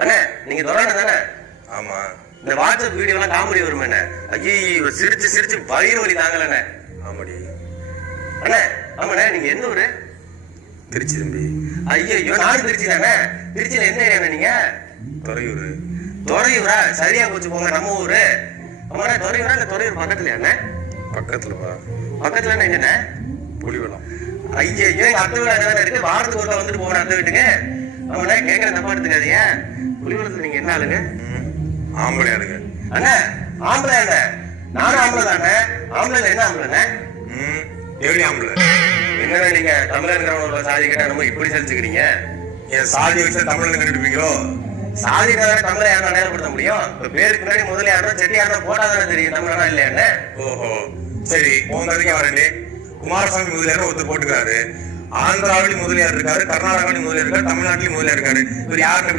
அண்ணே நீங்க தொடங்க தானே? ஆமா. இந்த வாட்ஸ்அப் வீடியோ எல்லாம் காமெடி வரும் என்ன? ஐயோ சிரிச்சு சிரிச்சு வயிறு வலி தாங்கலண்ணே. ஆமாடி. அண்ணே ஆமாண்ணே, நீங்க எந்த ஊரு? திருச்சி தம்பி. ஐயோ நானும் திருச்சி தானே. திருச்சியில என்ன ஏரியா நீங்க? துறையூர். துறையூரா? சரியா போச்சு போங்க, நம்ம ஊரு. ஆமாண்ணே துறையூரா இல்ல துறையூர் பக்கத்துலயா அண்ணே? பக்கத்துலப்பா. பக்கத்துல என்னண்ணே? புலிவலம். ஐயோ எங்க அத்தை வீடு அங்கதானே இருக்கு, வாரத்துக்கு ஒருத்தா வந்துட்டு போகணும் அத்தை வீட்டுக்கு. ஆமாண்ணே கேட்கற தப்பா எடுத்துக்காதீங்க. புலிவலத்துல நீங்க என்ன ஆளுங்க? ஆம்பளை ஆளுங்க. அண்ணே ஆம்பளை அண்ணே, நானும் ஆம்பளை தானே. ஆம்பளை என்ன ஆம்பளைண்ணே? எப்படி ஆம்பளை? என்னண்ணே நீங்க தமிழர்களோட சாதி கேட்டா நம்ம இப்படி செலுச்சுக்கிறீங்க? என் சாதி வச்சு தமிழ்ல கண்டுபிடிப்பீங்களோ? சாதி தமிழை யாரும் அடையாளப்படுத்த முடியும்? இப்ப பேருக்கு முன்னாடி முதல்ல யாரும் செட்டியாரும் போட்டாதானே தெரியும் தமிழனா இல்லையாண்ணே. ஓஹோ சரி, உங்க வரேன். குமாரசாமி முதலியார் ஒருத்தர் போட்டுக்காரு. ஆந்திராவிலும் முதலியார் இருக்காரு, கர்நாடகாவிலும் முதலியார் இருக்காரு, தமிழ்நாட்டிலும் முதலியார் இருக்காரு. இவர் யாருன்னு